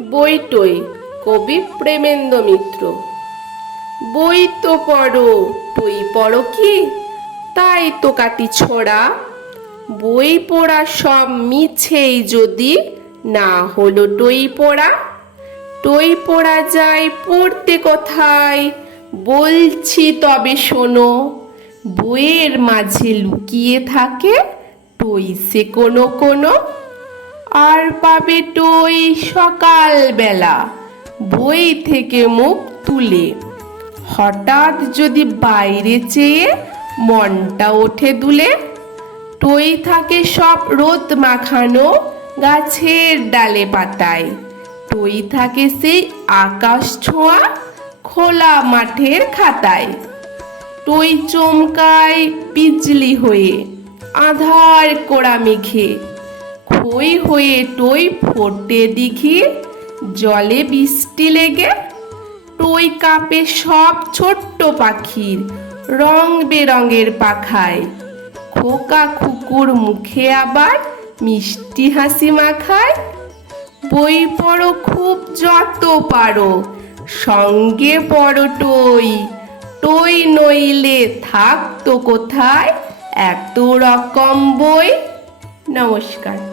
বইটই কবি প্রেমেন্দ্র মিত্র। বই তো পড়ো, টই পড়ো কি, তাই তো কাটি ছোড়া। বই পড়া সব মিছেই যদি না হলো টই পড়া। টই পড়া যায় পড়তে কোথায়, বলছি তবে শোনো। বইয়ের মাঝে লুকিয়ে থাকে টই সে কোনো কোনো। আর পাবে টই সকাল বেলা বই থেকে মুখ তুলে। হঠাৎ যদি বাইরে চেয়ে মনটা ওঠে দুলে। টই থাকে সব রোদ মাখানো গাছের ডালে পাতায়। টই থাকে সেই আকাশ ছোঁয়া খোলা মাঠের খাতায়। টই চমকায় বিজলি হয়ে আধার কোড়া মেঘে। খই হয়ে টই ফোটে দিঘি জলে বৃষ্টি লেগে। টই কাঁপে সব ছোট্ট পাখির রং বেরঙের পাখায়। খোকা খুকুর মুখে আবার মিষ্টি হাসি মাখায়। বই পড়ো খুব যত পারো, সঙ্গে পড়ো টই। টই নইলে থাকতো কোথায় এত রকম বই। নমস্কার।